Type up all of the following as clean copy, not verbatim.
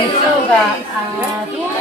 lechuga, atún,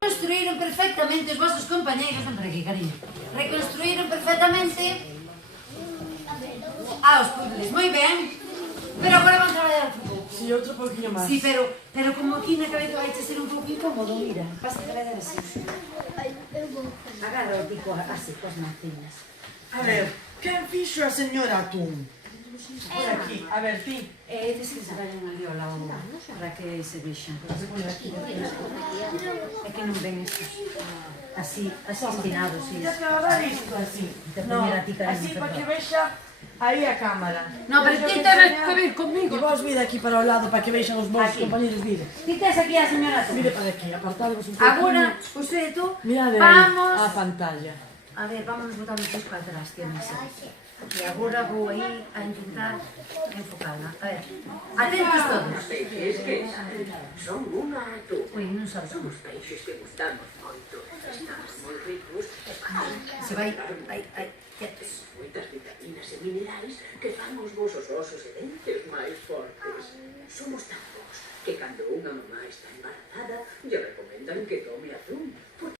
reconstruíron perfectamente os vosos compañeiros, ven por aquí, cariño. Reconstruíron perfectamente os puzzles, moi ben. Pero agora van traballar outro pouco. Si, outro pouquinho máis. Sí, pero como aquí na cabeza vai ser un pouco incómodo, mira. Vas a traballar así. Agarra o pico así, coas manciñas. A ver, quen fixo a señora Atún? Por aquí, a ver, ti. Eles que se vayan ali ao lado para que se vexan. É que non ven estos. Así estirados, sí. Ya te va a dar isto así. Te No, poñer a ti, cariño, así para perdón. que vexa aí a cámara. No, pero ti tens que vir conmigo. E vos vir aquí para o lado para que vexan os vosos Aquí. compañeros, mire. Ti tes aquí a señora tú. Mire para aquí, apartadvos un pouquinho. Agora, usted e tú, Mirade aí vamos... a pantalla. A ver, vámonos botar os pés para atrás, que non sei. E agora vou aí a intentar enfocarla. A ver, atentos todos. Son unha atún. Ui, non sabes como. Somos peixes que gustamos moito. Estamos moi ricos e Se vai, ai, quietos. moitas vitaminas e minerais que fan os vosos osos e dentes máis fortes. Somos tan bons que cando unha mamá está embarazada lle recomendan que tome atún.